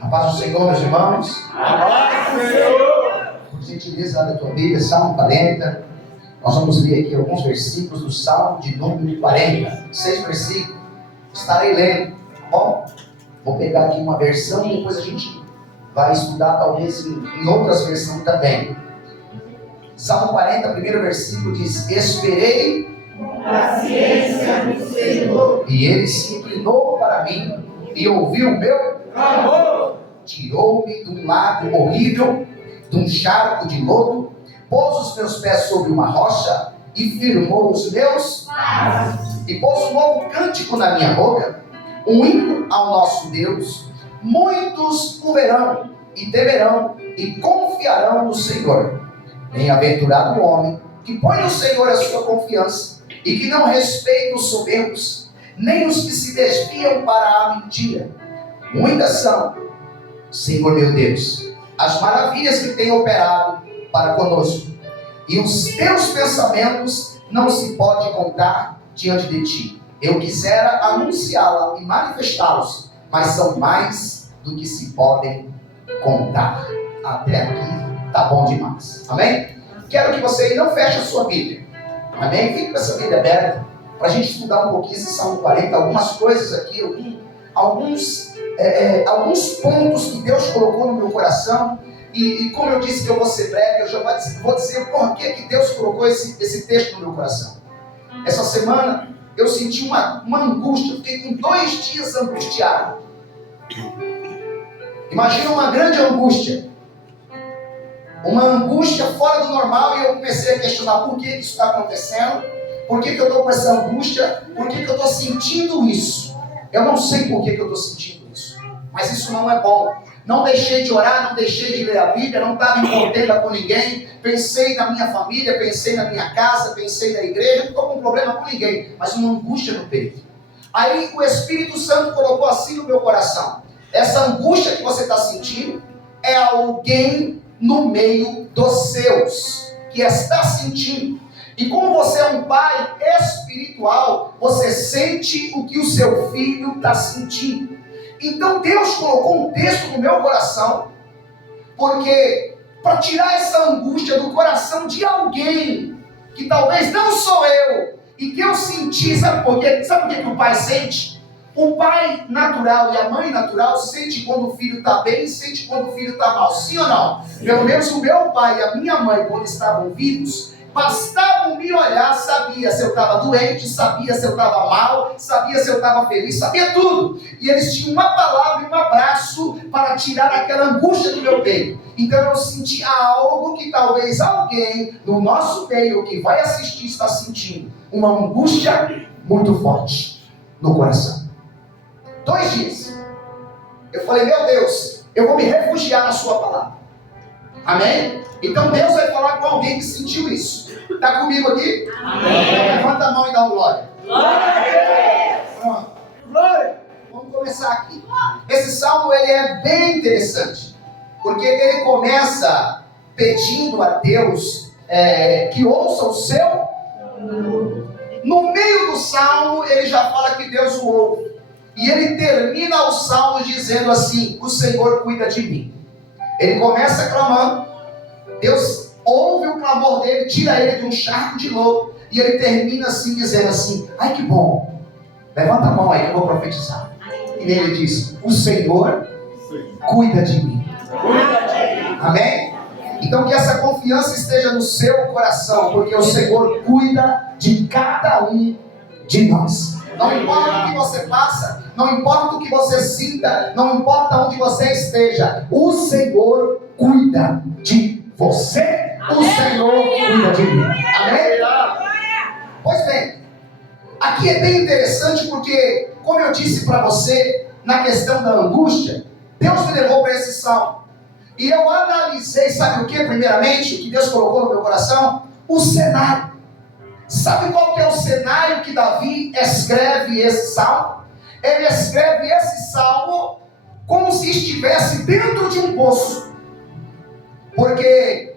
A paz do Senhor, meus irmãos. A paz do Senhor. Por gentileza, abre a tua Bíblia, Salmo 40. Nós vamos ler aqui alguns versículos do Salmo de número 40. 6 versículos. Estarei lendo, tá bom? Vou pegar aqui uma versão e depois a gente vai estudar talvez em outras versões também. Salmo 40, primeiro versículo diz: Esperei Paciência no Senhor. e Ele se inclinou para mim e ouviu o meu Amor. tirou-me de um lago horrível, de um charco de lodo, pôs os meus pés sobre uma rocha e firmou os meus passos. E pôs um novo cântico na minha boca, um hino ao nosso Deus. Muitos o verão e temerão e confiarão no Senhor. Bem-aventurado o homem que põe no Senhor a sua confiança e que não respeita os soberbos, nem os que se desviam para a mentira. Muitas são, Senhor meu Deus, as maravilhas que tem operado para conosco, e os teus pensamentos não se pode contar diante de ti. Eu quisera anunciá-la e manifestá-los, mas são mais do que se podem contar. Até aqui tá bom demais, amém? Quero que você não feche a sua Bíblia, amém? Fique com essa Bíblia aberta para a gente estudar um pouquinho esse Salmo 40, algumas coisas aqui, alguns pontos que Deus colocou no meu coração. E como eu disse que eu vou ser breve, eu já vou dizer por que Deus colocou esse texto no meu coração. Essa semana eu senti uma angústia, eu fiquei com 2 dias angustiado. Imagina uma grande angústia, uma angústia fora do normal, e eu comecei a questionar por que isso está acontecendo, por que eu estou com essa angústia, por que eu estou sentindo isso. Eu não sei por que eu estou sentindo isso, mas isso não é bom. Não deixei de orar, não deixei de ler a Bíblia, não estava em contenda com ninguém. Pensei na minha família, pensei na minha casa, pensei na igreja, não estou com problema com ninguém, mas uma angústia no peito. Aí o Espírito Santo colocou assim no meu coração: essa angústia que você está sentindo é alguém no meio dos seus que está sentindo. E como você é um pai espiritual, você sente o que o seu filho está sentindo. Então Deus colocou um texto no meu coração, porque para tirar essa angústia do coração de alguém que talvez não sou eu, e que eu senti, sabe por quê? Sabe o que o pai sente? O pai natural e a mãe natural sente quando o filho está bem e sente quando o filho está mal, sim ou não? Pelo menos o meu pai e a minha mãe, quando estavam vivos, bastavam me olhar, sabia se eu estava doente, sabia se eu estava mal, sabia se eu estava feliz, sabia tudo. E eles tinham uma palavra e um abraço para tirar aquela angústia do meu peito. Então eu senti algo que talvez alguém no nosso meio que vai assistir está sentindo. Uma angústia muito forte no coração. 2 dias. Eu falei: meu Deus, eu vou me refugiar na sua palavra. Amém? Então Deus vai falar com alguém que sentiu isso. Está comigo aqui? Amém. Então, levanta a mão e dá um glória. Glória a Deus. Pronto. Glória. Vamos começar aqui. Esse salmo ele é bem interessante, porque ele começa pedindo a Deus que ouça o seu. No meio do salmo ele já fala que Deus o ouve. E ele termina o salmo dizendo assim: o Senhor cuida de mim. Ele começa clamando, Deus ouve o clamor dele, tira ele de um charco de lodo, e ele termina assim, dizendo assim: ai que bom, levanta a mão aí que eu vou profetizar. E ele diz: o Senhor cuida de mim. Amém? Então que essa confiança esteja no seu coração, porque o Senhor cuida de cada um de nós. Não importa o que você passa, não importa o que você sinta, não importa onde você esteja, o Senhor cuida de você. O Senhor cuida de mim. Amém? Pois bem, aqui é bem interessante porque, como eu disse para você, na questão da angústia, Deus me levou para esse salmo. E eu analisei, sabe o que primeiramente? O que Deus colocou no meu coração? O cenário. Sabe qual que é o cenário que Davi escreve esse salmo? Ele escreve esse salmo como se estivesse dentro de um poço. Porque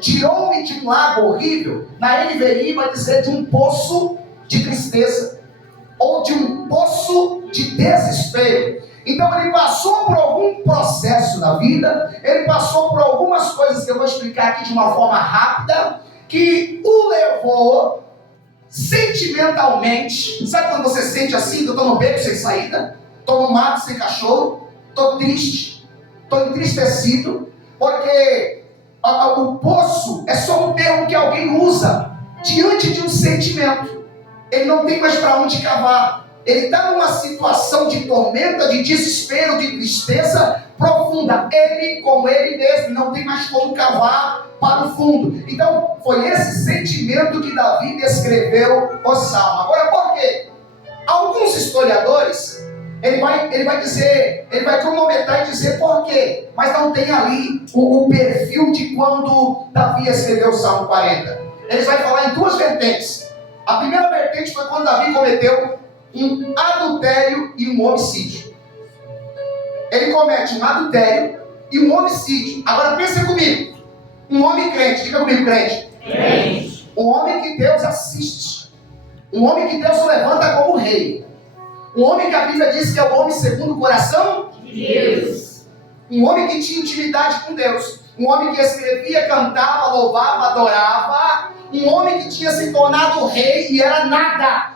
tirou-me de um lago horrível, na NVI vai dizer de um poço de tristeza, ou de um poço de desespero. Então ele passou por algum processo na vida, ele passou por algumas coisas que eu vou explicar aqui de uma forma rápida, que o levou sentimentalmente. Sabe quando você sente assim, que eu estou no beco sem saída, estou no mato sem cachorro, estou triste, estou entristecido, porque o poço é só um termo que alguém usa diante de um sentimento. Ele não tem mais para onde cavar. Ele está numa situação de tormenta, de desespero, de tristeza profunda. Ele, como ele mesmo, não tem mais como cavar para o fundo. Então, foi esse sentimento que Davi descreveu o Salmo. Agora, por quê? Alguns historiadores, ele vai cronometrar e dizer por quê, mas não tem ali o perfil de quando Davi escreveu o Salmo 40. Eles vão falar em duas vertentes. A primeira vertente foi quando Davi cometeu um adultério e um homicídio. Ele comete um adultério e um homicídio. Agora pensa comigo. Um homem crente, diga comigo, crente. Crente. Um homem que Deus assiste. Um homem que Deus levanta como rei. Um homem que a Bíblia diz que é o homem segundo o coração de Deus. Um homem que tinha intimidade com Deus. Um homem que escrevia, cantava, louvava, adorava. Um homem que tinha se tornado rei e era nada.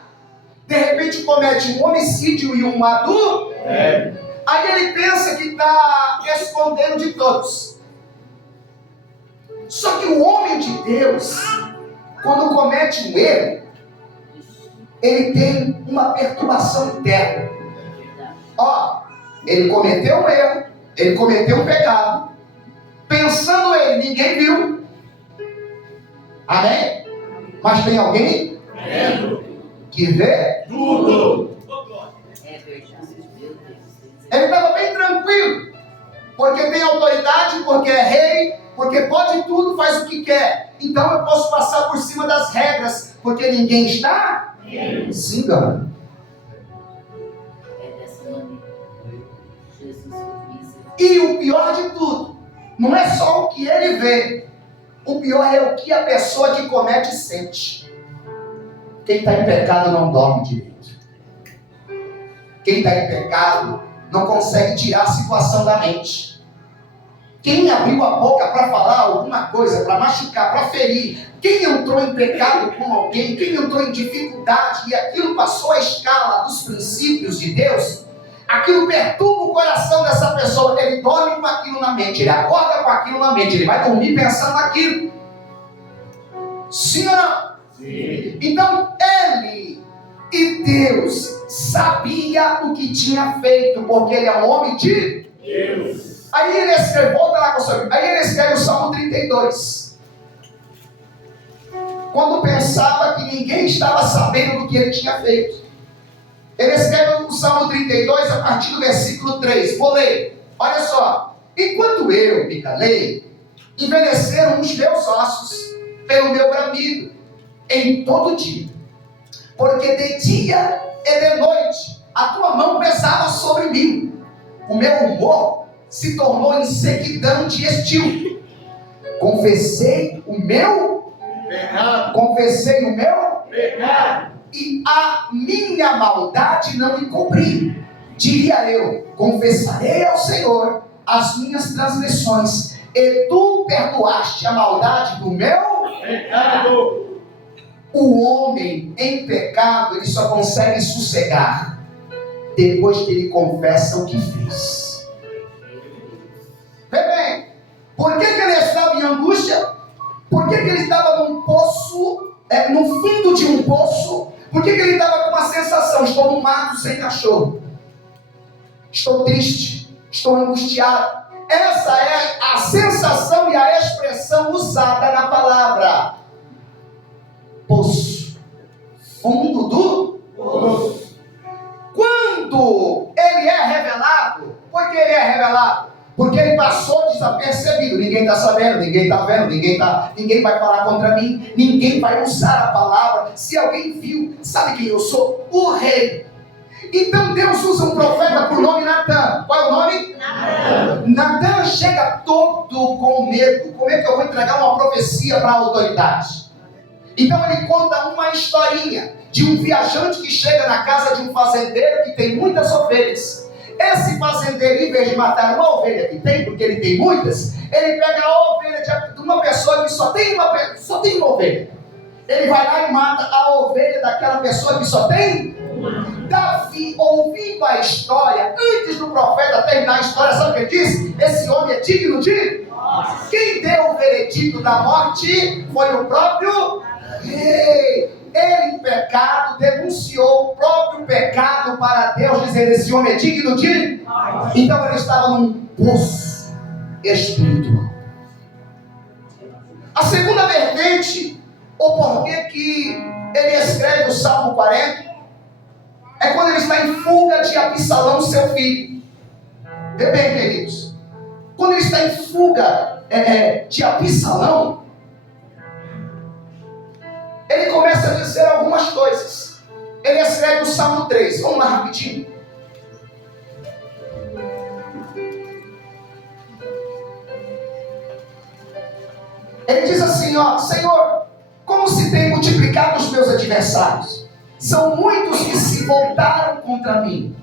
De repente comete um homicídio e um adultério. Aí ele pensa que está escondendo de todos. Só que o homem de Deus, quando comete um erro, ele tem uma perturbação interna. Ó, ele cometeu um erro, ele cometeu um pecado. Pensando ele, ninguém viu. Amém? Mas tem alguém que vê tudo. Ele estava bem tranquilo, porque tem autoridade, porque é rei, porque pode tudo, faz o que quer. Então eu posso passar por cima das regras, porque ninguém está se enganando. E o pior de tudo, não é só o que ele vê, o pior é o que a pessoa que comete sente. Quem está em pecado não dorme direito. Quem está em pecado não consegue tirar a situação da mente. Quem abriu a boca para falar alguma coisa, para machucar, para ferir, quem entrou em pecado com alguém, quem entrou em dificuldade e aquilo passou a escala dos princípios de Deus, aquilo perturba o coração dessa pessoa. Ele dorme com aquilo na mente, ele acorda com aquilo na mente, ele vai dormir pensando naquilo. Sim ou não? Sim. Então ele e Deus sabia o que tinha feito, porque ele é um homem de Deus. Aí ele escreve, volta lá com o seu. Aí ele escreve o Salmo 32. Quando pensava que ninguém estava sabendo do que ele tinha feito. Ele escreve o Salmo 32 a partir do versículo 3. Vou ler. Olha só. Enquanto eu me calei, envelheceram os meus ossos pelo meu bramido em todo dia. Porque de dia e de noite a tua mão pesava sobre mim. O meu humor se tornou em sequidão de estio. Confessei o meu pecado. E a minha maldade não me cobri. Diria eu, confessarei ao Senhor as minhas transgressões, e tu perdoaste a maldade do meu pecado. O homem em pecado, ele só consegue sossegar depois que ele confessa o que fez. Vê bem, por que ele estava em angústia? Por que ele estava num poço, no fundo de um poço? Por que ele estava com uma sensação? Estou no mato sem cachorro. Estou triste, estou angustiado. Essa é a sensação e a expressão usada na palavra poço. Fundo do poço. Quando ele é revelado, por que ele é revelado? Porque ele passou desapercebido. Ninguém está sabendo, ninguém está vendo, ninguém vai falar contra mim, ninguém vai usar a palavra. Se alguém viu, sabe quem eu sou? O rei. Então Deus usa um profeta por nome Natan. Qual é o nome? Natan chega todo com medo. Como é que eu vou entregar uma profecia para a autoridade? Então ele conta uma historinha de um viajante que chega na casa de um fazendeiro que tem muitas ovelhas. Esse fazendeiro, em vez de matar uma ovelha que tem, porque ele tem muitas, ele pega a ovelha de uma pessoa que só tem uma ovelha. Ele vai lá e mata a ovelha daquela pessoa que só tem. Davi, ouvindo a história, antes do profeta terminar a história, sabe o que ele disse? Esse homem é digno de... Quem deu o veredito da morte foi o próprio rei. Ele, em pecado, denunciou o próprio pecado para Deus, dizendo: esse homem é digno de... Então ele estava num poço espiritual. A segunda vertente, o porquê que ele escreve o Salmo 40, é quando ele está em fuga de Absalão, seu filho. Vê bem, queridos. Quando ele está em fuga de Absalão, ele começa a dizer algumas coisas. Ele escreve o Salmo 3. Vamos lá rapidinho. Ele diz assim, ó: Senhor, como se tem multiplicado os meus adversários. São muitos que se voltaram contra mim.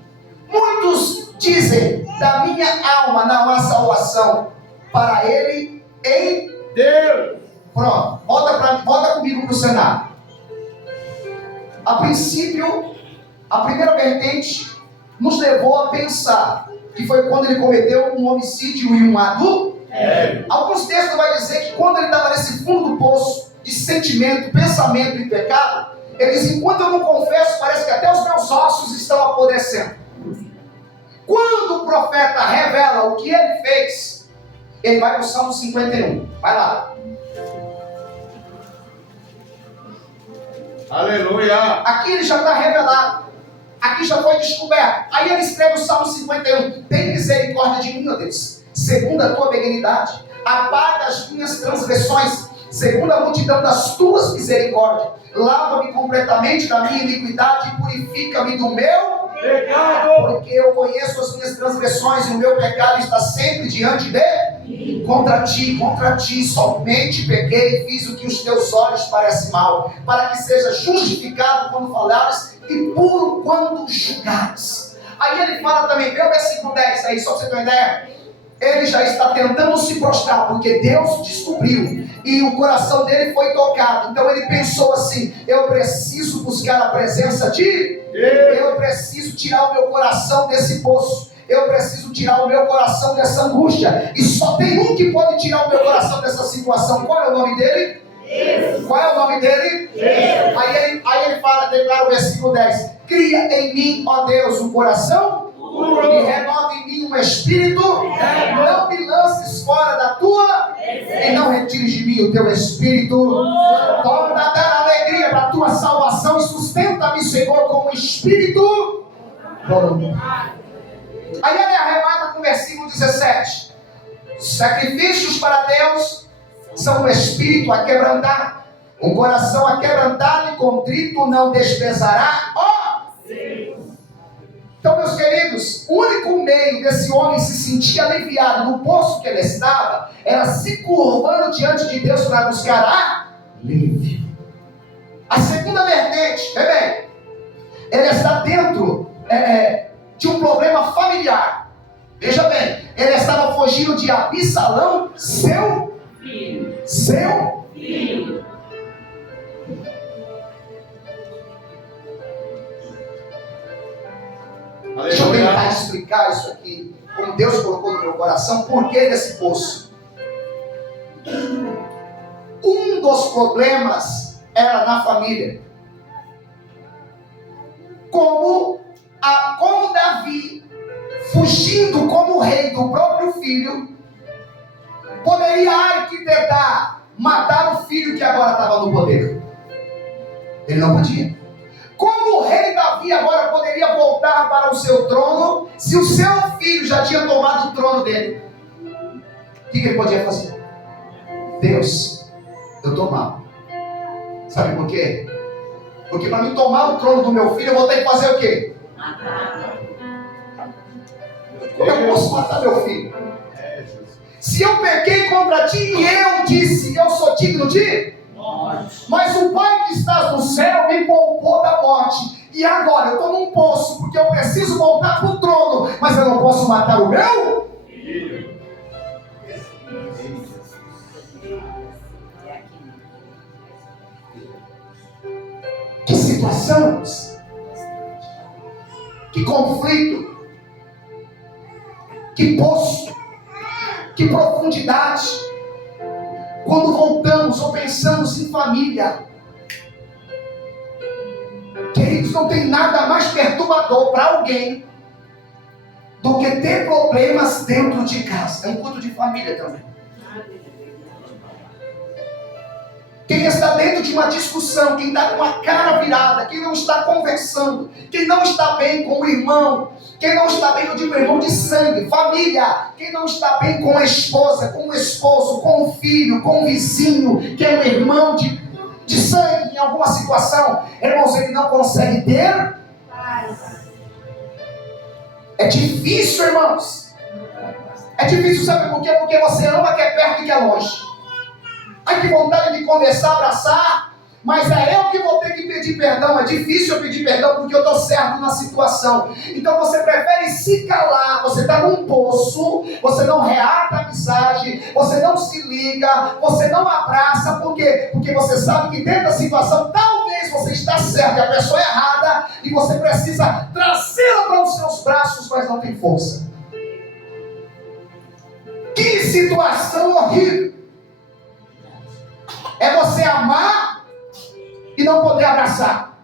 Muitos dizem: da minha alma não há salvação. Para ele em Deus. Pronto, volta comigo para o cenário. A princípio, a primeira vertente nos levou a pensar que foi quando ele cometeu um homicídio e um adultério. Alguns textos vão dizer que quando ele estava nesse fundo do poço de sentimento, pensamento e pecado, ele diz: enquanto eu não confesso, parece que até os meus ossos estão apodrecendo. Quando o profeta revela o que ele fez, ele vai para o Salmo 51. Vai lá. Aleluia. Aqui ele já está revelado. Aqui já foi descoberto. Aí ele escreve o Salmo 51. Tem misericórdia de mim, ó Deus, segundo a tua benignidade. Apaga as minhas transgressões, segundo a multidão das tuas misericórdias. Lava-me completamente da minha iniquidade e purifica-me do meu pecado. Porque eu conheço as minhas transgressões e o meu pecado está sempre diante de... Contra ti somente pequei e fiz o que os teus olhos parecem mal, para que seja justificado quando falares e puro quando julgares. Aí ele fala também, vê o versículo 10 aí, só para você ter uma ideia. Ele já está tentando se prostrar, porque Deus descobriu e o coração dele foi tocado. Então ele pensou assim: eu preciso buscar a presença de Deus. Eu preciso tirar o meu coração desse poço. Eu preciso tirar o meu coração dessa angústia. E só tem um que pode tirar o meu coração dessa situação. Qual é o nome dele? Deus. Qual é o nome dele? Deus. Aí ele fala, declara o versículo 10: cria em mim, ó Deus, um coração puro, e renova em mim um espírito. Não me lances fora da tua e não retires de mim o teu espírito. Torna a dar alegria da tua salvação e sustenta-me, Senhor, com o espírito voluntário. Aí ele arremata com o versículo 17: sacrifícios para Deus são um espírito aquebrantado, um coração aquebrantado e contrito não desprezará. Então, meus queridos, o único meio desse homem se sentir aliviado no poço que ele estava era se curvando diante de Deus para buscar alívio. A segunda vertente, vê bem, ele está dentro de um problema familiar. Veja bem, ele estava fugindo de Absalão, seu filho. Deixa eu tentar explicar isso aqui, como Deus colocou no meu coração, por que desse poço. Um dos problemas era na família. Como Davi, fugindo como rei do próprio filho, poderia arquitetar, matar o filho que agora estava no poder. Ele não podia. Como o rei Davi agora poderia voltar para o seu trono, se o seu filho já tinha tomado o trono dele? O que ele podia fazer? Deus, eu estou mal. Sabe por quê? Porque para mim tomar o trono do meu filho, eu vou ter que fazer o quê? Como eu posso matar meu filho? Se eu pequei contra ti e eu disse, eu sou digno de morte, mas o Pai que estás no céu me poupou da morte. E agora eu estou num poço porque eu preciso voltar para o trono, mas eu não posso matar o meu? Que situação, que conflito, que poço, que profundidade. Quando voltamos ou pensamos em família, queridos, não tem nada mais perturbador para alguém do que ter problemas dentro de casa. É um culto de família também. Quem está dentro de uma discussão, quem está com a cara virada, quem não está conversando, quem não está bem com o irmão, quem não está bem, eu digo irmão de sangue, família, quem não está bem com a esposa, com o esposo, com o filho, com o vizinho, que é um irmão de sangue em alguma situação, irmãos, ele não consegue ter paz. É difícil, irmãos. É difícil, sabe por quê? Porque você ama que é perto e que é longe. Ai, que vontade de conversar, abraçar, mas é eu que vou ter que pedir perdão. É difícil eu pedir perdão porque eu estou certo na situação. Então você prefere se calar, você está num poço, você não reata a amizade, você não se liga, você não abraça, por quê? Porque você sabe que dentro da situação, talvez você está certo e a pessoa é errada, e você precisa trazê-la para os seus braços, mas não tem força. Que situação horrível! É você amar e não poder abraçar.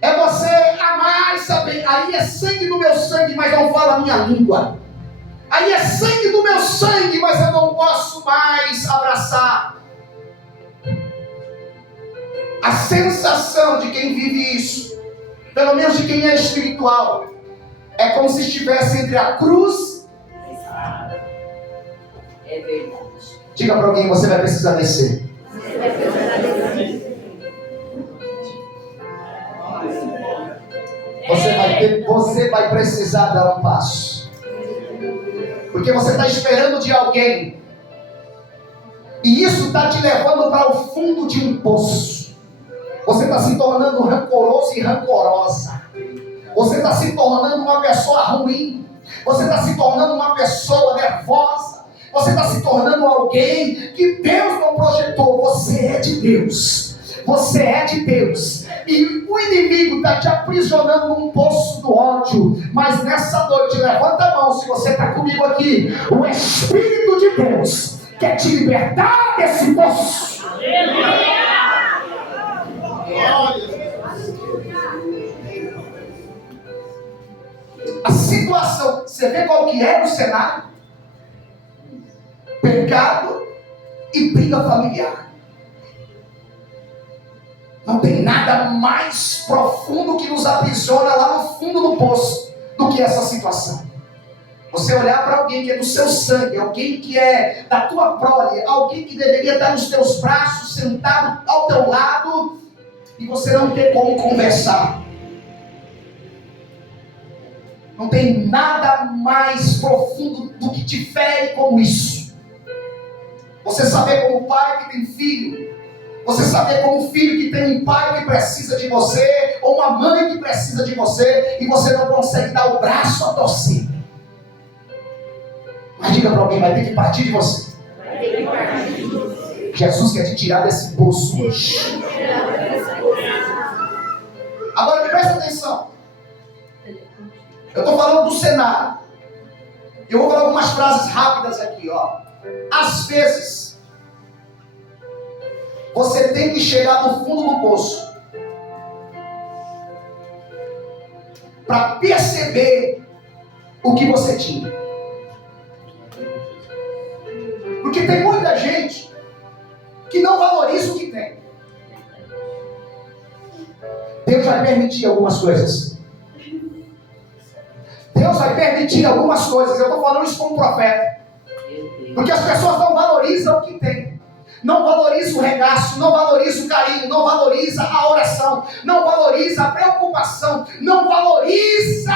É você amar e saber, aí é sangue do meu sangue, mas não fala a minha língua. Aí é sangue do meu sangue, mas eu não posso mais abraçar. A sensação de quem vive isso, pelo menos de quem é espiritual, é como se estivesse entre a cruz. É verdade. Diga para alguém, você vai precisar descer. Você vai precisar dar um passo. Porque você está esperando de alguém. E isso está te levando para o fundo de um poço. Você está se tornando rancoroso e rancorosa. Você está se tornando uma pessoa ruim. Você está se tornando uma pessoa nervosa. Você está se tornando alguém que Deus não projetou. Você é de Deus. Você é de Deus. E o inimigo está te aprisionando num poço do ódio. Mas nessa noite, levanta a mão se você está comigo aqui. O Espírito de Deus quer te libertar desse poço. A situação, você vê qual que é o cenário? Pecado e briga familiar. Não tem nada mais profundo que nos aprisiona lá no fundo do poço do que essa situação. Você olhar para alguém que é do seu sangue, alguém que é da tua prole, alguém que deveria estar nos teus braços, sentado ao teu lado, e você não ter como conversar. Não tem nada mais profundo do que te fere como isso. Você saber como pai que tem filho, você saber como filho que tem um pai que precisa de você, ou uma mãe que precisa de você, e você não consegue dar o braço a torcer. Mas diga para alguém, vai ter que partir de você. Jesus quer te tirar desse poço hoje. Agora presta atenção. Eu estou falando do cenário. Eu vou falar algumas frases rápidas aqui, ó. Às vezes, você tem que chegar no fundo do poço para perceber o que você tinha. Porque tem muita gente que não valoriza o que tem. Deus vai permitir algumas coisas. Deus vai permitir algumas coisas. Eu estou falando isso como profeta. Porque as pessoas não valorizam o que tem. Não valoriza o regaço, não valoriza o carinho, não valoriza a oração, não valoriza a preocupação, não valoriza.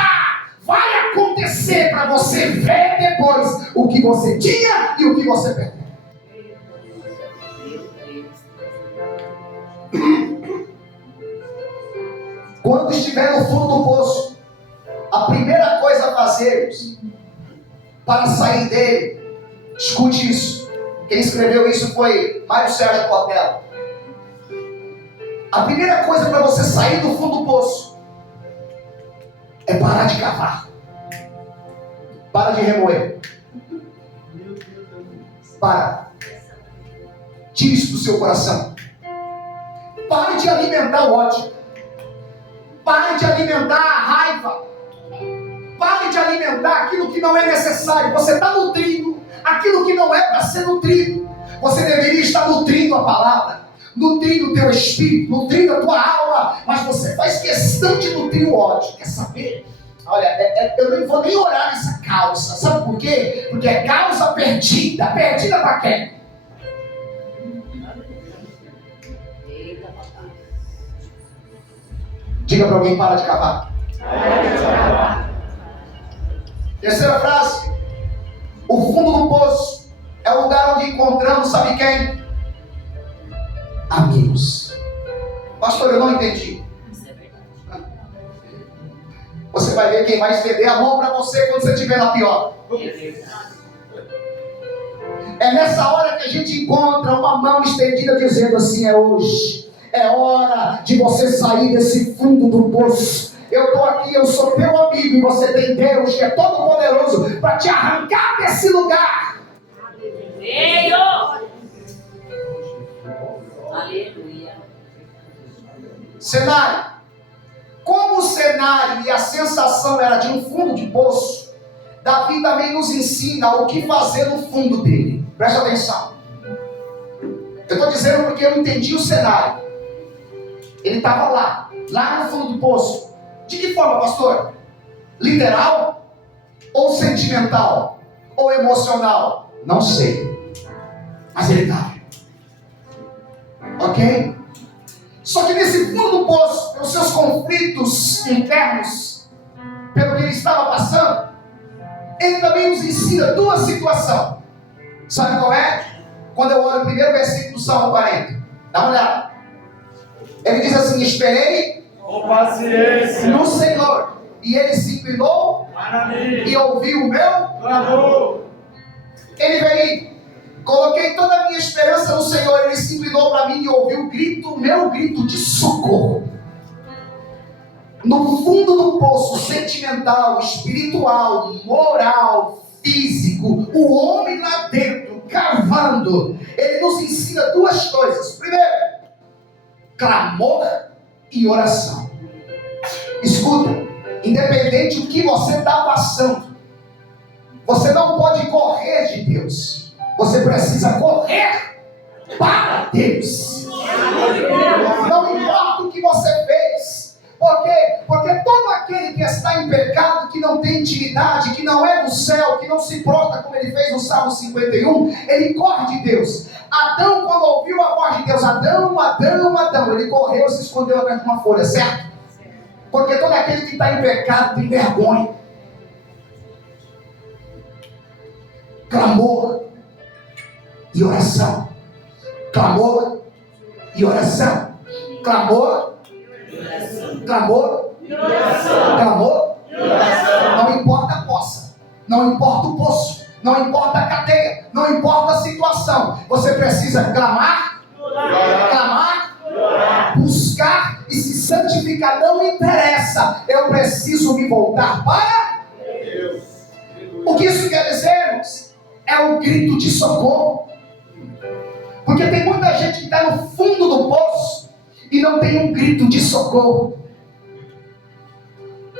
Vai acontecer para você ver depois o que você tinha e o que você perdeu. Quando estiver no fundo do poço, a primeira coisa a fazermos para sair dele, escute isso. Quem escreveu isso foi Mário Sérgio Cortella. A primeira coisa para você sair do fundo do poço é parar de cavar. Para de remoer. Para. Tire isso do seu coração. Pare de alimentar o ódio. Pare de alimentar a raiva. Pare de alimentar aquilo que não é necessário. Você está nutrindo aquilo que não é para ser nutrido. Você deveria estar nutrindo a palavra, nutrindo o teu espírito, nutrindo a tua alma, mas você faz questão de nutrir o ódio. Quer saber? Olha, eu não vou nem orar nessa causa. Sabe por quê? Porque é causa perdida. Perdida para quem? Diga para alguém, para de cavar. Terceira frase. O fundo do poço é o lugar onde encontramos, sabe quem? Amigos. Pastor, eu não entendi. Você vai ver quem vai estender a mão para você quando você estiver na pior. É nessa hora que a gente encontra uma mão estendida dizendo assim: é hoje. É hora de você sair desse fundo do poço. Eu estou aqui, eu sou teu amigo, e você tem Deus que é todo poderoso para te arrancar desse lugar. Aleluia. Cenário. Como o cenário e a sensação era de um fundo de poço, Davi também nos ensina o que fazer no fundo dele. Presta atenção. Eu estou dizendo porque eu entendi o cenário. Ele estava lá no fundo do poço. De que forma, pastor? Literal? Ou sentimental? Ou emocional? Não sei. Mas ele estava. Ok? Só que nesse fundo do poço, pelos seus conflitos internos, pelo que ele estava passando, ele também nos ensina duas situações. Sabe qual é? Quando eu olho o primeiro versículo do Salmo 40. Dá uma olhada. Ele diz assim: esperei Com paciência. no Senhor, e ele se inclinou e ouviu o meu clamor. Ele veio, coloquei toda a minha esperança no Senhor, ele se inclinou para mim e ouviu o grito, o meu grito de socorro. No fundo do poço sentimental, espiritual, moral, físico, o homem lá dentro, cavando, ele nos ensina duas coisas. Primeiro, clamor e oração. Escuta, independente do que você está passando, você não pode correr de Deus. Você precisa correr para Deus. Não importa o que você fez. Por quê? Porque todo aquele que está em pecado, que não tem intimidade, que não é do céu, que não se importa como ele fez no Salmo 51, ele corre de Deus. Adão, quando ouviu a voz de Deus, Adão, Adão, Adão, ele correu e se escondeu atrás de uma folha, certo? Porque todo aquele que está em pecado tem vergonha. Clamor e oração. Clamor e oração. Clamor, clamor, clamor. Não importa a poça, não importa o poço, não importa a cadeia, não importa a situação. Você precisa clamar, buscar e se santificar. Não interessa, eu preciso me voltar para Deus. O que isso quer dizer, irmãos? É o grito de socorro. Porque tem muita gente que está no fundo do poço e não tem um grito de socorro.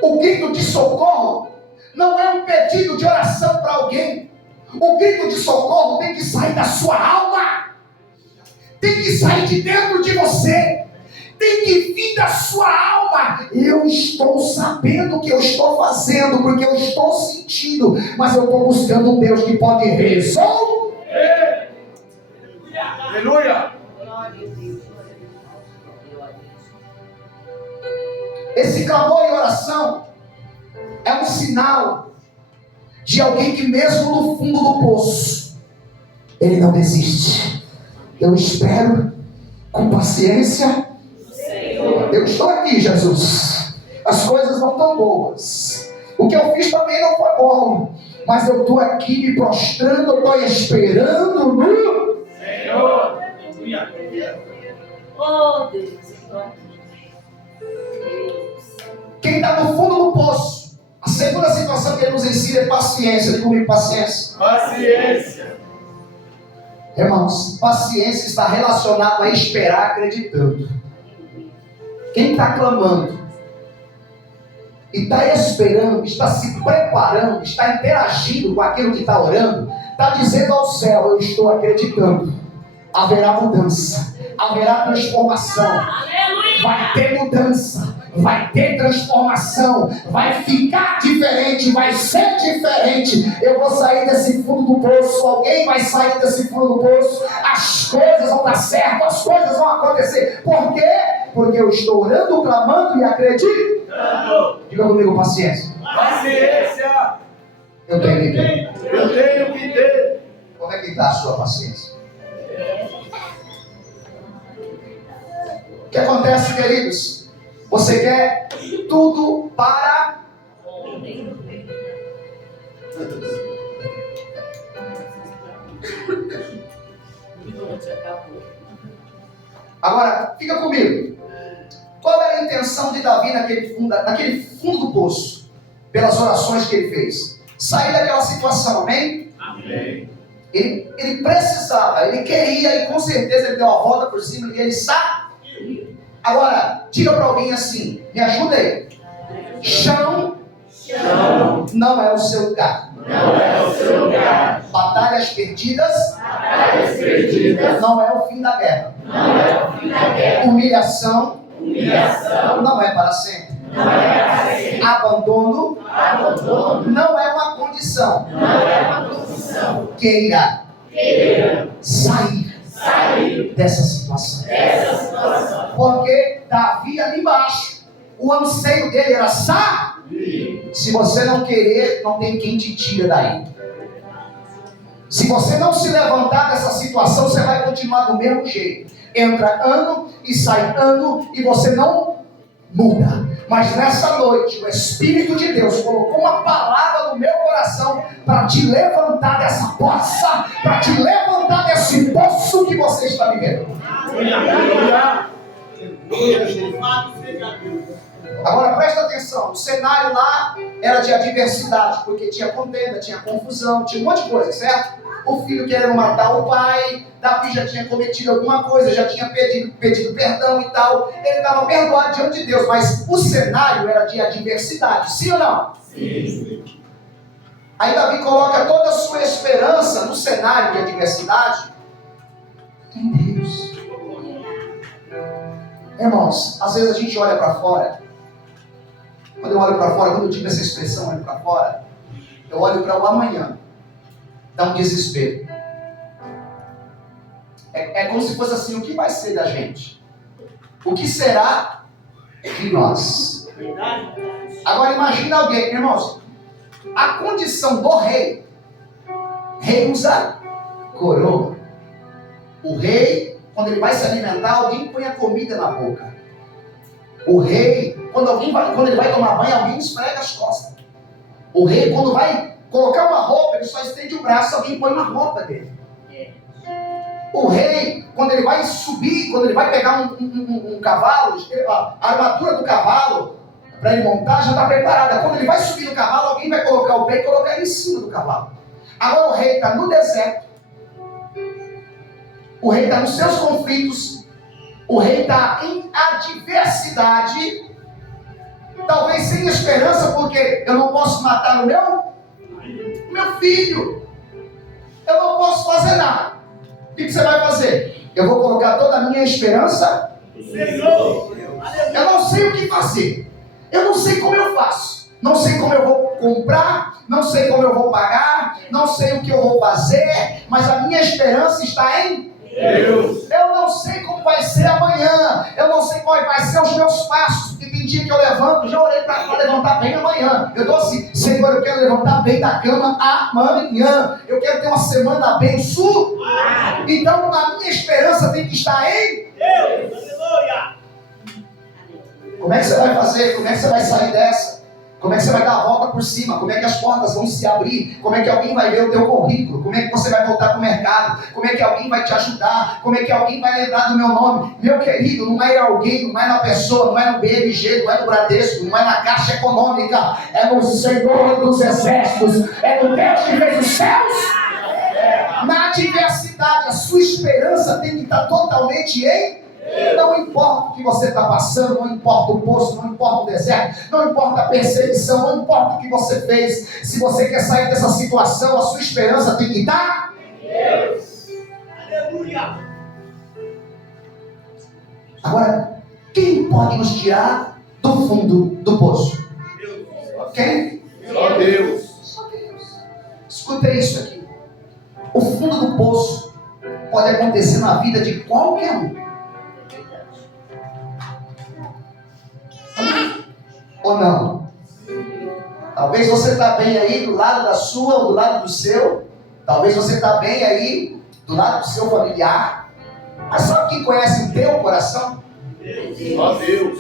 O grito de socorro não é um pedido de oração para alguém. O grito de socorro tem que sair da sua alma. Tem que sair de dentro de você. Tem que vir da sua alma. Eu estou sabendo o que eu estou fazendo, porque eu estou sentindo, mas eu estou buscando um Deus que pode resolver. Aleluia. Esse clamor e oração é um sinal de alguém que mesmo no fundo do poço, ele não desiste. Eu espero com paciência. Eu estou aqui, Jesus. as coisas não estão boas. O que eu fiz também não foi bom. Mas eu estou aqui me prostrando, eu estou esperando no Senhor. Oh, Deus. Quem está no fundo do poço, a segunda situação que ele nos ensina é paciência. Diga comigo, paciência. Paciência. Irmãos, paciência está relacionado a esperar acreditando. Quem está clamando e está esperando, está se preparando, está interagindo com aquilo que está orando, está dizendo ao céu: eu estou acreditando. Haverá mudança, haverá transformação, vai ter mudança, vai ter transformação, vai ficar diferente, vai ser diferente. Eu vou sair desse fundo do poço, alguém vai sair desse fundo do poço, as coisas vão dar certo, as coisas vão acontecer. Por quê? Porque eu estou orando, clamando e acredito. Diga comigo, paciência. Paciência. Eu tenho que ter. Eu tenho que ter. Como é que está a sua paciência? O que acontece, queridos? Você quer tudo para agora, fica comigo. Qual era a intenção de Davi naquele fundo do poço? Pelas orações que ele fez. Sair daquela situação, amém? Amém. Ele precisava, ele queria, e com certeza ele deu a volta por cima e ele sabe. Agora, diga para alguém assim, me ajuda aí. Chão não é o seu lugar. Não é o seu lugar. Batalhas perdidas não é o fim da guerra. Não é o fim da guerra. Humilhação Humilhação não é para sempre. não é para sempre. Abandono Abandono não é uma condição. não é uma condição. Queira sair dessa situação. Essa situação. Porque Davi ali embaixo, o anseio dele era sair. Se você não querer, não tem quem te tira daí. Se você não se levantar dessa situação, você vai continuar do mesmo jeito. Entra ano e sai ano e você não muda. Mas nessa noite, o Espírito de Deus colocou uma palavra no meu coração para te levantar dessa poça, para te levantar desse poço que você está vivendo. Agora presta atenção, o cenário lá era de adversidade, porque tinha contenda, tinha confusão, tinha um monte de coisa, certo? O filho querendo matar o pai, Davi já tinha cometido alguma coisa, já tinha pedido perdão e tal, ele estava perdoado diante de Deus, mas o cenário era de adversidade, sim ou não? Sim. Aí Davi coloca toda a sua esperança no cenário de adversidade em Deus. Irmãos, às vezes a gente olha para fora. Quando eu olho para fora, quando eu digo essa expressão, olho para fora, eu olho para o amanhã. Dá um desespero. É como se fosse assim, o que vai ser da gente? O que será de nós? Agora imagina alguém, irmãos, a condição do rei usa coroa. O rei, quando ele vai se alimentar, alguém põe a comida na boca. O rei, quando ele vai tomar banho, alguém esfrega as costas. O rei, quando vai colocar uma roupa, ele só estende o braço, alguém põe uma roupa dele. O rei, quando ele vai subir, quando ele vai pegar um cavalo, a armadura do cavalo, para ele montar, já está preparada. Quando ele vai subir no cavalo, alguém vai colocar o pé e colocar ele em cima do cavalo. Agora o rei está no deserto, o rei está nos seus conflitos, o rei está em adversidade, talvez sem esperança, porque eu não posso matar o meu filho, eu não posso fazer nada. O que você vai fazer? Eu vou colocar toda a minha esperança. Eu não sei o que fazer, eu não sei como eu faço, não sei como eu vou comprar, não sei como eu vou pagar, não sei o que eu vou fazer, mas a minha esperança está em Deus. Eu não sei como vai ser amanhã, eu não sei qual vai ser os meus passos, porque tem dia que eu levanto, já orei para levantar bem amanhã. Eu estou assim, Senhor, eu quero levantar bem da cama amanhã, eu quero ter uma semana abençoada. Então a minha esperança tem que estar em Deus. Como é que você vai fazer? Como é que você vai sair dessa? Como é que você vai dar a volta por cima? Como é que as portas vão se abrir? Como é que alguém vai ver o teu currículo? Como é que você vai voltar para o mercado? Como é que alguém vai te ajudar? Como é que alguém vai lembrar do meu nome? Meu querido, não é alguém, não é na pessoa, não é no BMG, não é no Bradesco, não é na Caixa Econômica, é no Senhor dos Exércitos, é no Deus que fez os céus. Na adversidade, a sua esperança tem que estar totalmente em... Não importa o que você está passando, não importa o poço, não importa o deserto, não importa a perseguição, não importa o que você fez. Se você quer sair dessa situação, a sua esperança tem que estar em Deus. Aleluia! Agora, quem pode nos tirar do fundo do poço? Quem? Só Deus. Só Deus. Escuta isso aqui. O fundo do poço pode acontecer na vida de qualquer um. Ou não? Talvez você está bem aí do lado da sua ou do lado do seu. Talvez você está bem aí do lado do seu familiar. Mas sabe quem conhece o teu coração? Só Deus.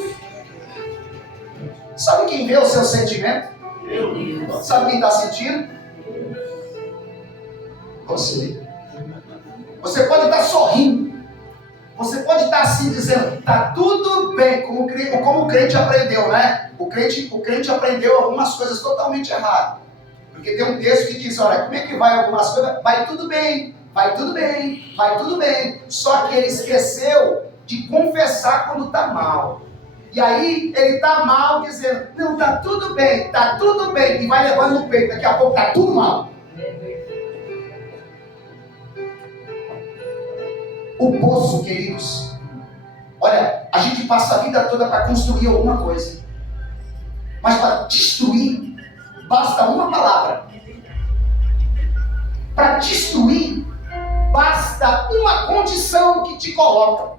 Sabe quem vê o seu sentimento? Deus. Sabe quem está sentindo? Você. Você pode estar sorrindo. Você pode estar assim dizendo, tá tudo bem, como o crente aprendeu, né? O crente aprendeu algumas coisas totalmente erradas. Porque tem um texto que diz, olha, como é que vai algumas coisas? Vai tudo bem, vai tudo bem, vai tudo bem. Só que ele esqueceu de confessar quando está mal. E aí ele está mal dizendo, não, tá tudo bem, e vai levando no peito, daqui a pouco tá tudo mal. O poço, queridos, olha, a gente passa a vida toda para construir alguma coisa, mas para destruir, basta uma palavra. Para destruir, basta uma condição que te coloca.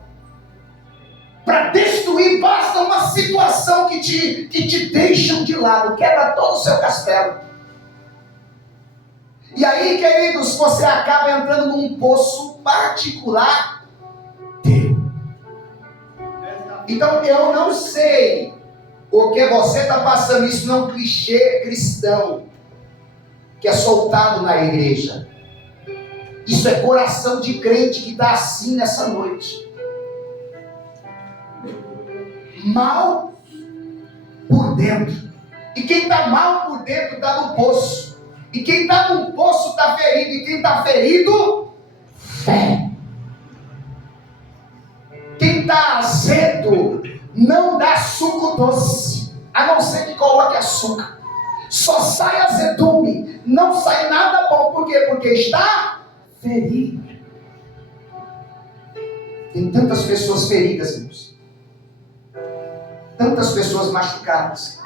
Para destruir, basta uma situação que te deixam de lado, quebra todo o seu castelo. E aí, queridos, você acaba entrando num poço particular teu. Então, eu não sei o que você está passando. Isso não é um clichê cristão que é soltado na igreja. Isso é coração de crente que está assim nessa noite. Mal por dentro. E quem está mal por dentro está no poço. E quem está no poço está ferido. E quem está ferido, fé. Quem está azedo não dá suco doce, a não ser que coloque açúcar. Só sai azedume, não sai nada bom. Por quê? Porque está ferido. Tem tantas pessoas feridas, irmãos. Tantas pessoas machucadas.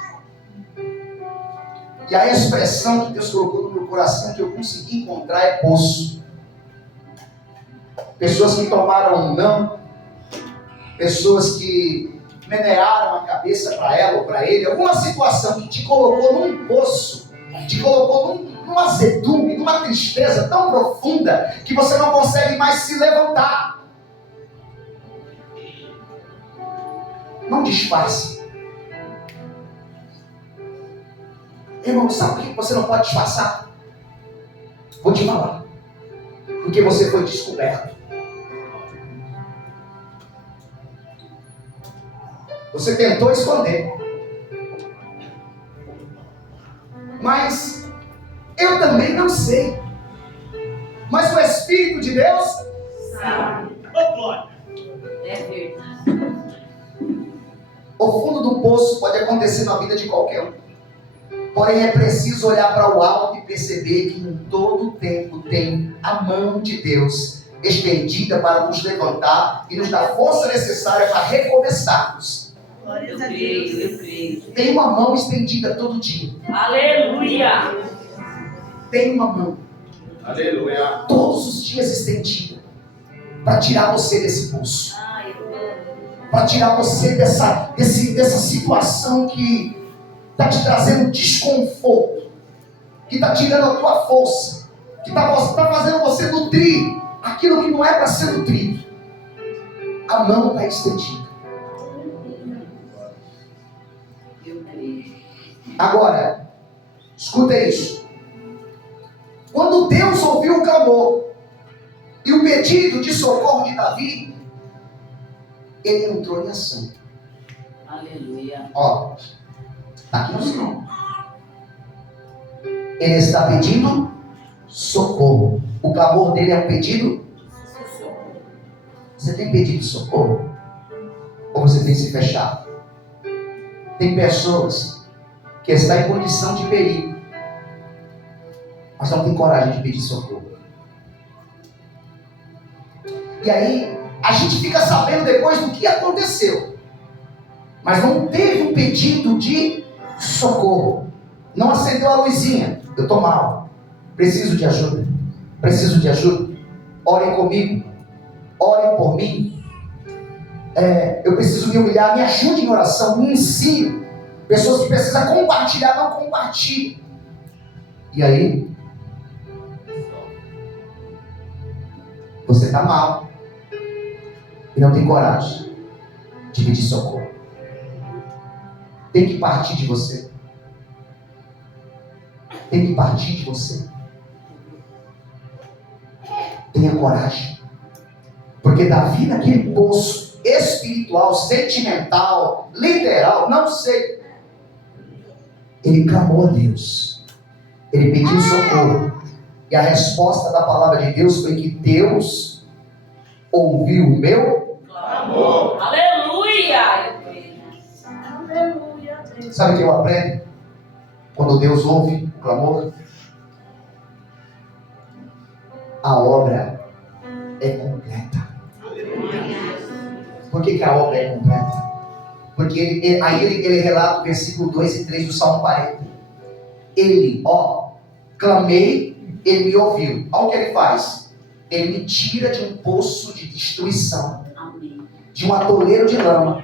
E a expressão que Deus colocou no meu coração que eu consegui encontrar é poço. Pessoas que tomaram um não. Pessoas que menearam a cabeça para ela ou para ele. Alguma situação que te colocou num poço. Te colocou num azedume, numa tristeza tão profunda que você não consegue mais se levantar. Não disfarce. Irmão, sabe por que você não pode disfarçar? Vou te falar. Porque você foi descoberto. Você tentou esconder. Mas eu também não sei. Mas o Espírito de Deus sabe. Oh, glória. É verdade. O fundo do poço pode acontecer na vida de qualquer um. Porém, é preciso olhar para o alto e perceber que em todo tempo tem a mão de Deus estendida para nos levantar e nos dar força necessária para recomeçarmos. Eu creio. Tem uma mão estendida todo dia. Aleluia! Tem uma mão. Aleluia. Todos os dias estendida para tirar você desse poço. Para tirar você dessa situação que está te trazendo desconforto, que está tirando a tua força, que está fazendo você nutrir aquilo que não é para ser nutrido. A mão está estendida. Agora, escuta isso. Quando Deus ouviu o clamor e o pedido de socorro de Davi, ele entrou em ação. Aleluia. Ó, está aqui no Salmo. Ele está pedindo socorro. O clamor dele é um pedido. Você tem pedido socorro? Ou você tem se fechado? Tem pessoas que estão em condição de perigo, mas não tem coragem de pedir socorro. E aí, a gente fica sabendo depois do que aconteceu, mas não teve um pedido de socorro. Não acendeu a luzinha. Eu estou mal. Preciso de ajuda. Preciso de ajuda. Orem comigo. Orem por mim. Eu preciso me humilhar. Me ajude em oração. Me ensine. Pessoas que precisam compartilhar, não compartilhem. E aí, você está mal e não tem coragem de pedir socorro. Tem que partir de você. Tem que partir de você. Tenha coragem. Porque Davi, naquele poço espiritual, sentimental, literal, não sei, ele clamou a Deus. Ele pediu socorro. E a resposta da palavra de Deus foi que Deus ouviu o meu clamor. Aleluia. Sabe o que eu aprendo? Quando Deus ouve o clamor, a obra é completa. Por que a obra é completa? Porque ele relata o versículo 2 e 3 do Salmo 40. Clamei, ele me ouviu. Olha o que ele faz. Ele me tira de um poço de destruição, de um atoleiro de lama,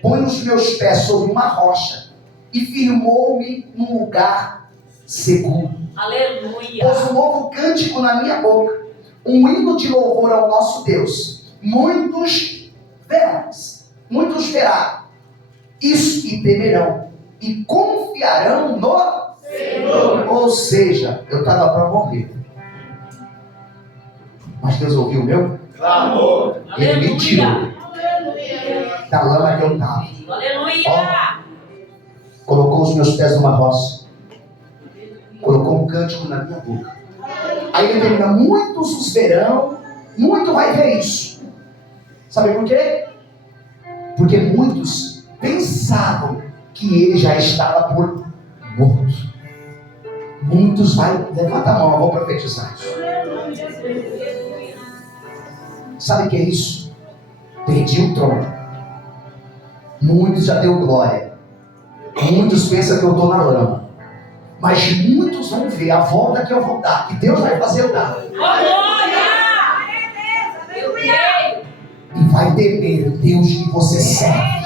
põe os meus pés sobre uma rocha e firmou-me num lugar seguro. Aleluia. Pôs um novo cântico na minha boca, um hino de louvor ao nosso Deus. Muitos verão isso e temerão e confiarão no Senhor. Ou seja, eu estava para morrer, mas Deus ouviu o meu clamor. Ele me tirou da lama que eu estava. Aleluia. Colocou os meus pés numa rocha, colocou um cântico na minha boca. Aí ele termina: muitos os verão, muito vai ver isso. Sabe por quê? Porque muitos pensavam que ele já estava por morto. Muitos vai, levanta a mão, eu vou profetizar isso. Sabe o que é isso? Perdi o trono. Muitos já deu glória. Muitos pensam que eu estou na lama. Mas muitos vão ver a volta que eu vou dar, que Deus vai fazer eu dar. E vai temer o Deus que você serve.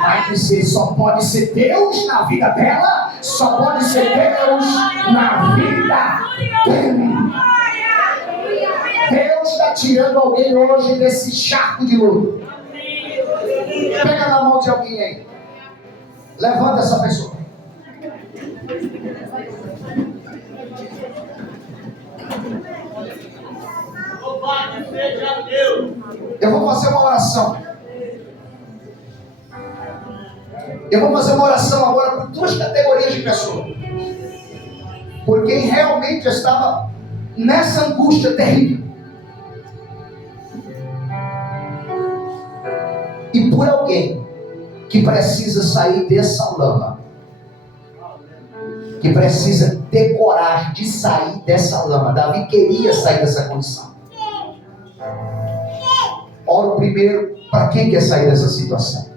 Vai dizer: só pode ser Deus na vida dela, só pode ser Deus na vida dele. Deus está tirando alguém hoje desse charco de luto. Pega na mão de alguém aí. Levanta essa pessoa. Louvado seja Deus. Eu vou fazer uma oração. Eu vou fazer uma oração agora por duas categorias de pessoas. Por quem realmente estava nessa angústia terrível. E por alguém que precisa sair dessa lama. Que precisa ter coragem de sair dessa lama. Davi queria sair dessa condição. Oro primeiro para quem quer sair dessa situação.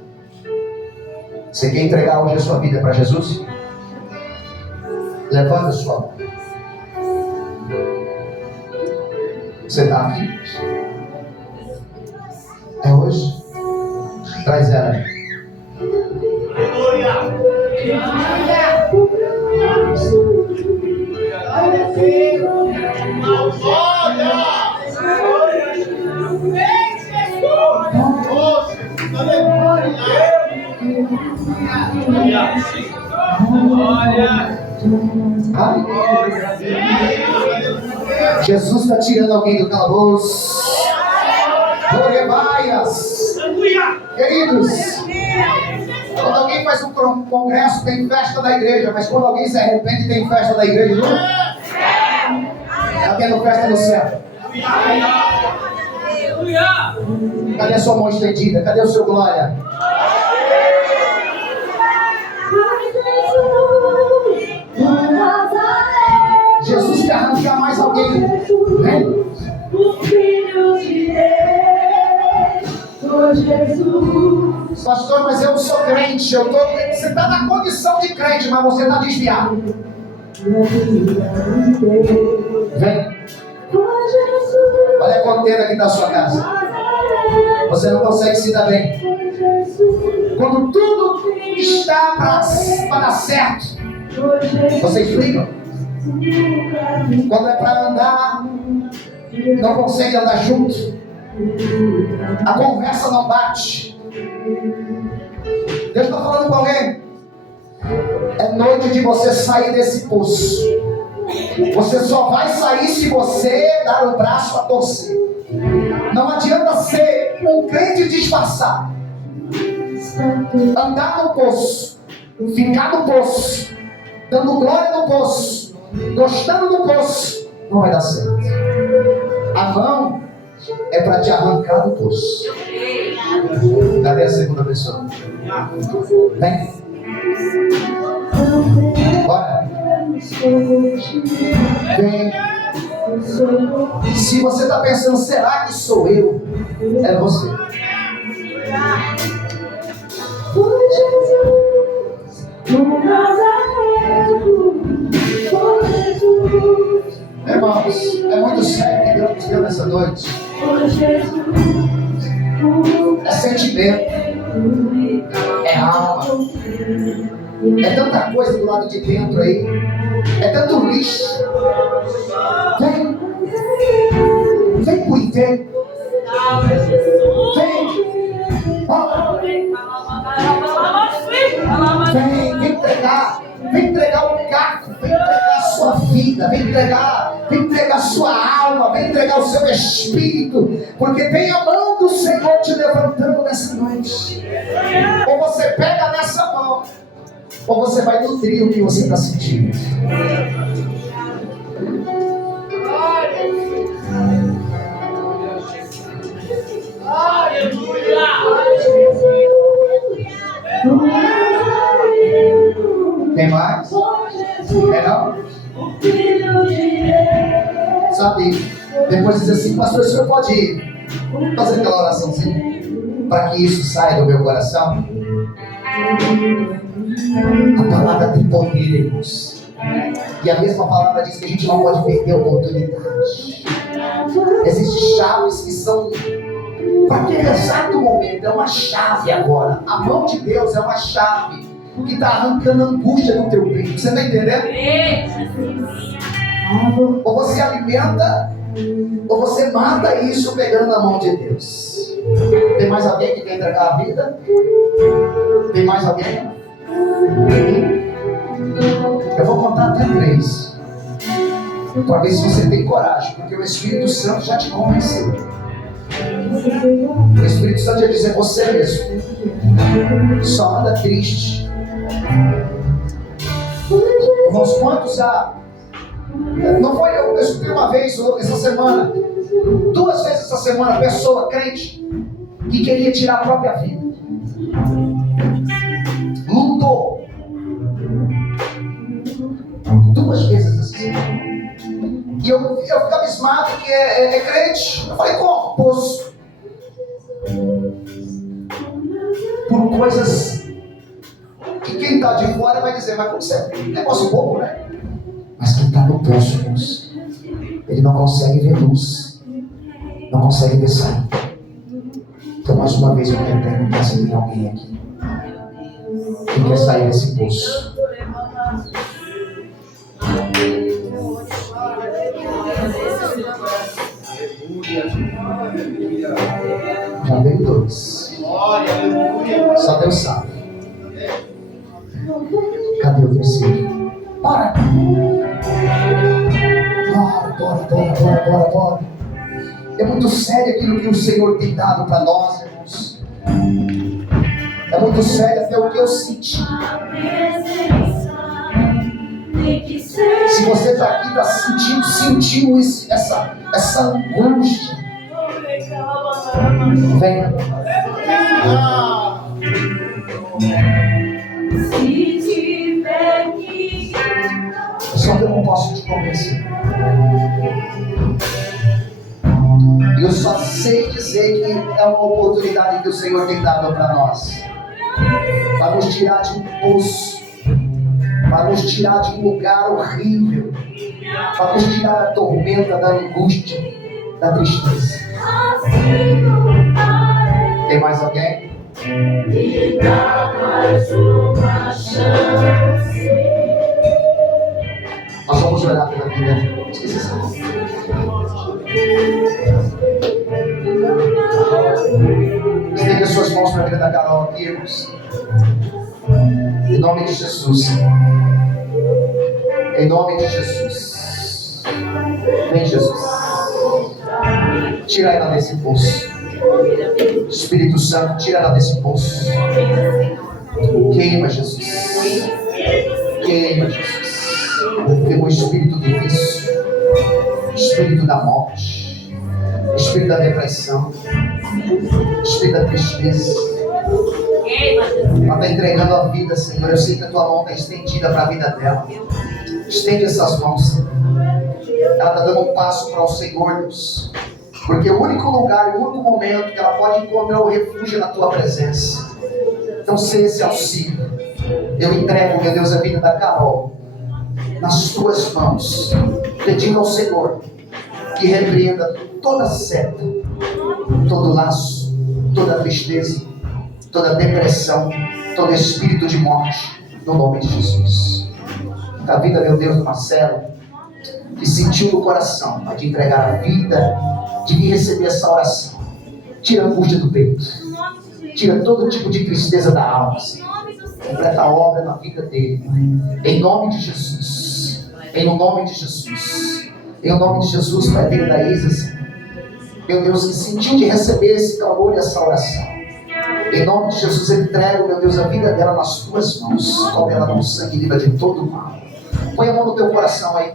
Você quer entregar hoje a sua vida para Jesus? Levanta a sua mão. Você está aqui? É hoje? Traz ela aí. Aleluia. Ai. Jesus está tirando alguém do calabouço. Glórias. Queridos, quando alguém faz um congresso, tem festa da igreja. Mas quando alguém se arrepende, tem festa da igreja, não? Está tendo festa no céu. Cadê a sua mão estendida? Cadê o seu glória? Jesus quer arrancar mais alguém. Vem. Pastor, mas eu sou crente. Você está na condição de crente, mas você está desviado. Vem. Olha a contenda que está a sua casa. Você não consegue se dar bem. Quando tudo está para dar certo, vocês brigam. Quando é para andar, não consegue andar junto. A conversa não bate. Deus está falando com alguém. É noite de você sair desse poço. Você só vai sair se você dar o braço a torcer. Não adianta ser um crente disfarçado. Andar no poço, ficar no poço, dando glória no poço, gostando do poço, não vai dar certo. A mão é para te arrancar do poço. Cadê a segunda pessoa? Vem. Bora. Vem. Se você está pensando, será que sou eu? É você. Foi Jesus, no Nazareno. Foi Jesus. Irmãos, é muito sério que Deus nos deu nessa noite. Foi Jesus. É sentimento, é alma, é tanta coisa do lado de dentro aí, é tanto lixo. Vem por inteiro. Vem. Vem entregar o caco, vem entregar a sua vida, vem entregar a sua alma, vem entregar o seu espírito, porque tem a mão do Senhor te levantando nessa noite. Ou você pega nessa mão, ou você vai nutrir o que você está sentindo. Tem mais? É não? Sabe, depois diz assim, pastor, o senhor pode fazer aquela oraçãozinha para que isso saia do meu coração? A palavra tem poder, irmãos. E a mesma palavra diz que a gente não pode perder a oportunidade. Existem chaves que são para aquele exato momento. É uma chave agora. A mão de Deus é uma chave que está arrancando a angústia do teu peito. Você está entendendo? Ou você alimenta, ou você mata isso pegando na mão de Deus. Tem mais alguém que quer entregar a vida? Tem mais alguém? Eu vou contar até 3 para ver se você tem coragem, porque o Espírito Santo já te convenceu. O Espírito Santo ia dizer, você mesmo só anda triste. Irmãos, quantos já... Não foi eu escutei uma vez essa semana, 2 vezes essa semana, pessoa crente que queria tirar a própria vida, lutou 2 vezes essa semana. E eu ficava abismado que é crente. Eu falei, como? Poço. Por coisas que quem está de fora vai dizer, mas como você é negócio bobo, né? Mas quem está no poço, irmãos, ele não consegue ver luz, não consegue ver saída. Então, mais uma vez, eu quero perguntar se tem alguém aqui que quer sair desse poço. Já veio 2. Só Deus sabe. Cadê o terceiro? Adora. É muito sério aquilo que o Senhor tem dado para nós, irmãos. É muito sério até o que eu senti. Se você está aqui, está sentiu essa angústia, venha. Só que eu não posso te convencer. Eu só sei dizer que é uma oportunidade que o Senhor tem dado para nós, para nos tirar de um poço, para nos tirar de um lugar horrível, para nos tirar da tormenta, da angústia, da tristeza. Tem mais alguém? Me dá mais uma chance. Nós vamos orar pela vida. Esqueci essa coisa. Estende as suas mãos para a vida da Carol aqui, irmãos. Em nome de Jesus. Em nome de Jesus. Vem, Jesus. Tira ela desse poço. Espírito Santo, tira ela desse poço. Queima, Jesus. Queima, Jesus. Pelo espírito do vício, espírito da morte, espírito da depressão, espírito da tristeza. Ela está entregando a vida, Senhor. Eu sei que a tua mão está estendida para a vida dela. Estende essas mãos, Senhor. Ela está dando um passo para o Senhor, Deus. Porque o único lugar, o único momento que ela pode encontrar o refúgio é na tua presença. Então, seja esse auxílio. Eu entrego, meu Deus, a vida da Carol nas tuas mãos, pedindo ao Senhor que repreenda toda seta, todo laço, toda tristeza, toda depressão, todo espírito de morte, no nome de Jesus. A vida, meu Deus, do Marcelo, que sentiu no coração a de entregar a vida, de vir receber essa oração. Tira a angústia do peito, tira todo tipo de tristeza da alma, completa a obra na vida dele, em nome de Jesus. Em nome de Jesus. Em nome de Jesus, para a vida da Isa, meu Deus, que sentiu de receber esse calor e essa oração. Em nome de Jesus, eu entrego, meu Deus, a vida dela nas tuas mãos. Cobre ela com sangue, livre de todo o mal. Põe a mão no teu coração aí.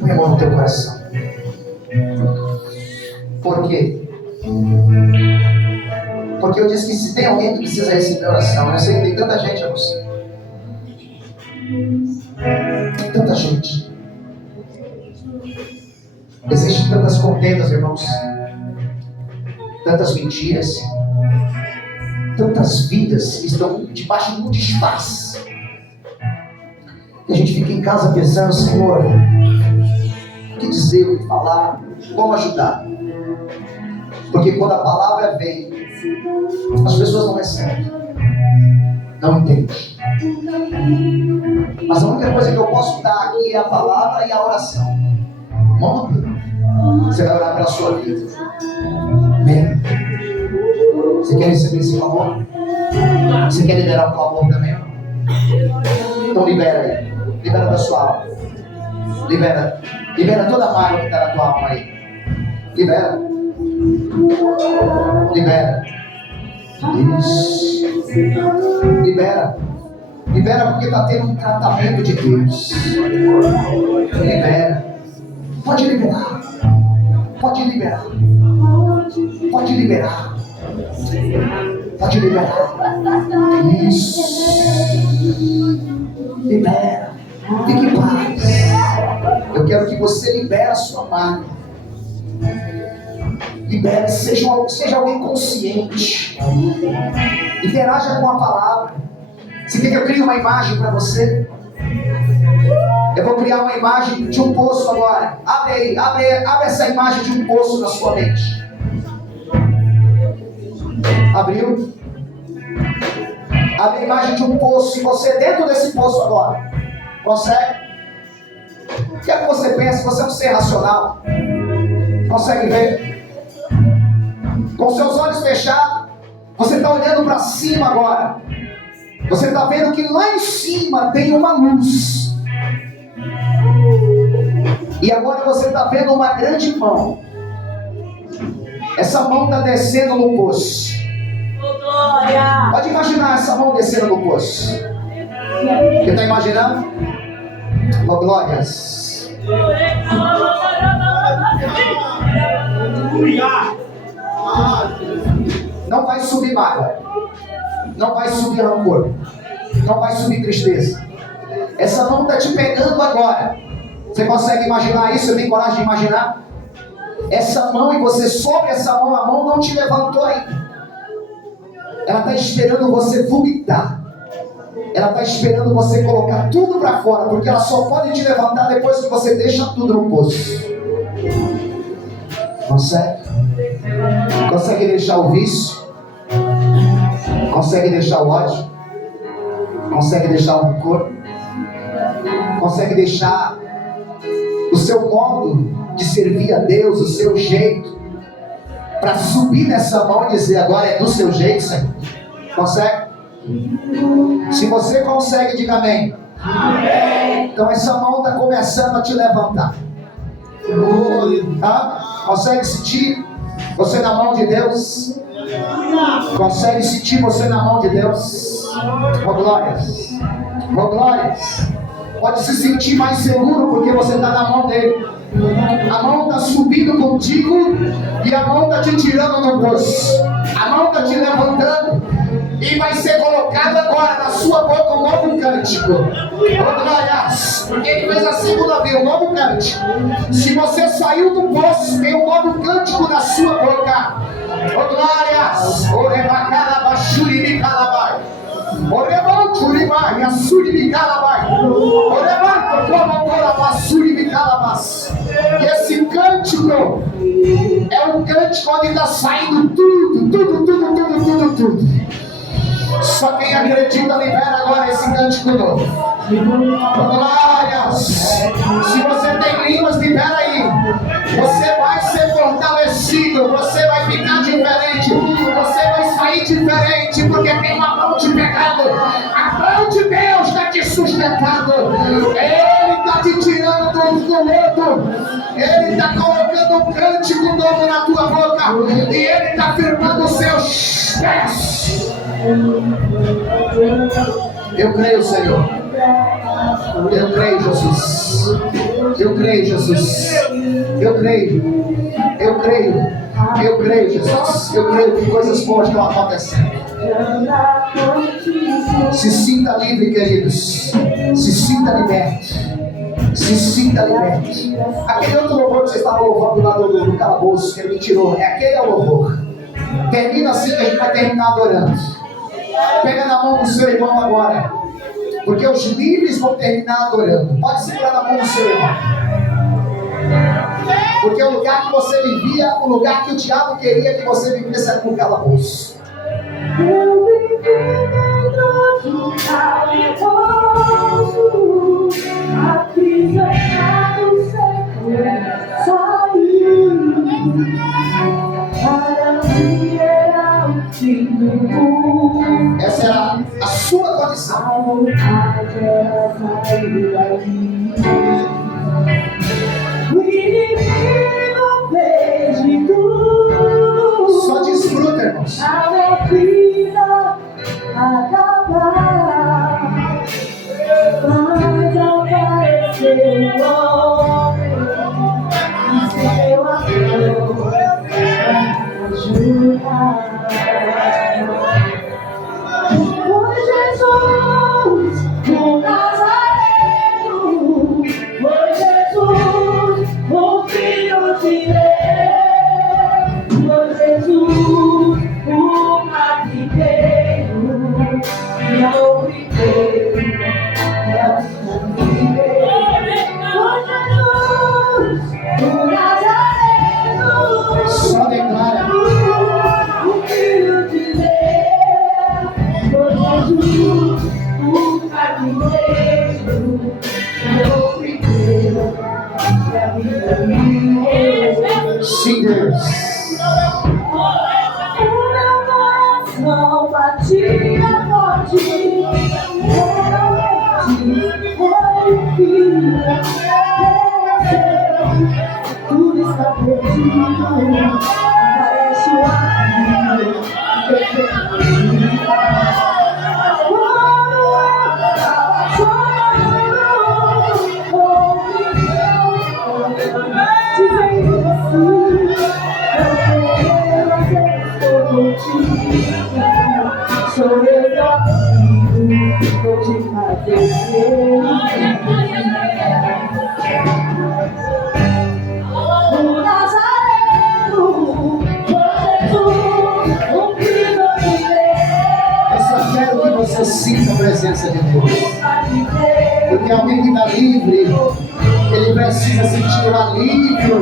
Põe a mão no teu coração. Por quê? Porque eu disse que se tem alguém que precisa receber oração, eu sei que tem tanta gente, irmãos. Tanta gente. Existem tantas contendas, irmãos. Tantas mentiras. Tantas vidas que estão debaixo de um disfarce. E a gente fica em casa pensando, Senhor, o que dizer, o que falar, como ajudar? Porque quando a palavra vem, as pessoas não recebem, não entendem. Mas a única coisa que eu posso dar aqui é a palavra e a oração. Vamos? Você vai orar pela sua vida. Amém? Você quer receber esse clamor? Você quer liberar o clamor também? Então libera aí. Libera da sua alma. Libera. Libera toda a mágoa que está na tua alma aí. Libera. Libera. Isso. Libera. Libera porque está tendo um tratamento de Deus. Libera. Pode liberar. Pode liberar. Pode liberar. Pode liberar. Isso. Libera. Fique em paz. Eu quero que você libere a sua mágoa. Libere, seja alguém consciente. Interaja com a palavra. Você quer que eu crie uma imagem para você? Eu vou criar uma imagem de um poço agora. Abre aí, abre essa imagem de um poço na sua mente. Abriu? Abre a imagem de um poço. E você dentro desse poço agora. Consegue? Quero que você pense, você é um ser racional. Consegue ver? Com seus olhos fechados, você está olhando para cima agora. Você está vendo que lá em cima tem uma luz. E agora você está vendo uma grande mão. Essa mão está descendo no poço. Oh, glória. Pode imaginar essa mão descendo no poço. Você está imaginando? Oh, glórias. Não vai subir mágoa. Não vai subir rancor. Não vai subir tristeza. Essa mão está te pegando agora. Você consegue imaginar isso? Você tem coragem de imaginar? Essa mão, e você sobre essa mão, a mão não te levantou ainda. Ela está esperando você vomitar. Ela está esperando você colocar tudo para fora, porque ela só pode te levantar depois que você deixa tudo no poço. Consegue? Consegue deixar o vício? Consegue deixar o ódio? Consegue deixar o rancor? Consegue deixar o seu modo de servir a Deus, o seu jeito, para subir nessa mão e dizer: agora é do seu jeito, Senhor? Consegue? Se você consegue, diga amém. Amém. Então essa mão está começando a te levantar. Tá? Consegue sentir você na mão de Deus? Consegue sentir você na mão de Deus? Oh, glórias. Oh, glórias. Pode se sentir mais seguro porque você está na mão dele. A mão está subindo contigo e a mão está te tirando do poço. A mão está te levantando e vai ser colocado agora na sua boca um novo cântico. Oh, glórias. Porque ele fez a segunda vez, um novo cântico. Se você saiu do poço, tem um novo cântico na sua boca. Oh, glórias. Oh, rebacalabachuri me calabai. E esse cântico é um cântico onde está saindo tudo. Só quem acredita libera agora esse cântico novo. Glórias. Se você tem línguas, libera aí. Você vai ser fortalecido. Você vai ficar diferente. Você vai sair diferente, porque tem uma mão te pegando. A mão de Deus está te sustentando. Ele está te tirando do lodo. Ele está colocando um cântico novo na tua boca. E ele está firmando os seus pés. Eu creio, Senhor. Eu creio, Jesus. Eu creio, Jesus. Eu creio. Eu creio. Eu creio, Jesus. Eu creio que coisas boas estão acontecendo. Se sinta livre, queridos. Se sinta liberto. Se sinta liberto. Aquele outro louvor que você estava louvando lá do calabouço, que ele me tirou, aquele é o louvor. Termina assim que a gente vai terminar adorando. Pega na mão do seu irmão agora, porque os livres vão terminar adorando. Pode segurar na mão do seu irmão, porque o lugar que você vivia, o lugar que o diabo queria que você vivesse era no calabouço. Eu vivi dentro de um calabouço, aprisionado sem sair. Para mim era o fim do mundo. Essa era a sua condição. A vontade era sair dali. O inimigo fez de tudo. Só desfruta, irmãos. A minha vida acabar. Mas apareceu o homem e seu amor pra ajudar. Foi Jesus, o Nazareno. Foi Jesus, o Filho de Deus. Foi Jesus, o carpinteiro. E ao primeiro, foi Jesus, o Nazareno. Só declara. O Filho de Deus. Foi Jesus, o carpinteiro. E ao primeiro, Sim, Deus. o meu coração batia forte. Realmente foi o Filho. tudo está perdido. Parece um amigo perfeito. Sou eu teu amigo, vou te fazer o Nazareno, Jesus, o Filho de Deus. Eu só quero que você sinta a presença de Deus. Porque alguém que está livre, ele precisa sentir o alívio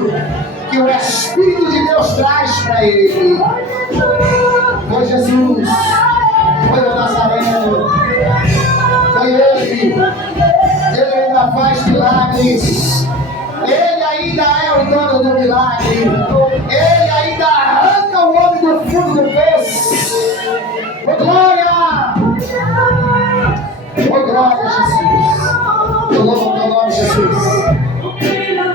que o Espírito de Deus traz para ele. Foi Jesus, foi o Nazareno, foi ele. Ele ainda faz milagres. Ele ainda é o dono do milagre. Ele ainda arranca o homem do fundo do poço. Oh, glória! Oh, glória, Jesus! Eu louvo o teu nome, Jesus!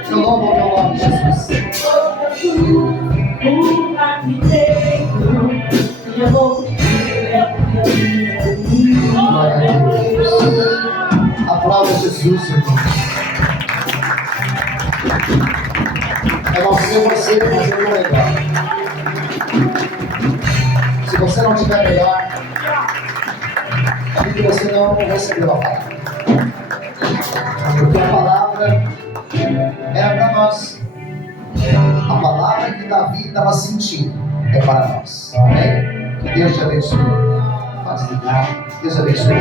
Eu louvo o teu nome, Jesus! Glória a Deus! Aplauda Jesus, irmão! É você fazendo o melhor. Se você não tiver melhor, é porque você não recebeu a palavra. Porque a palavra era para nós. A palavra que Davi estava sentindo é para nós. Amém? Que Deus te abençoe. Pode ligar. Deus abençoe.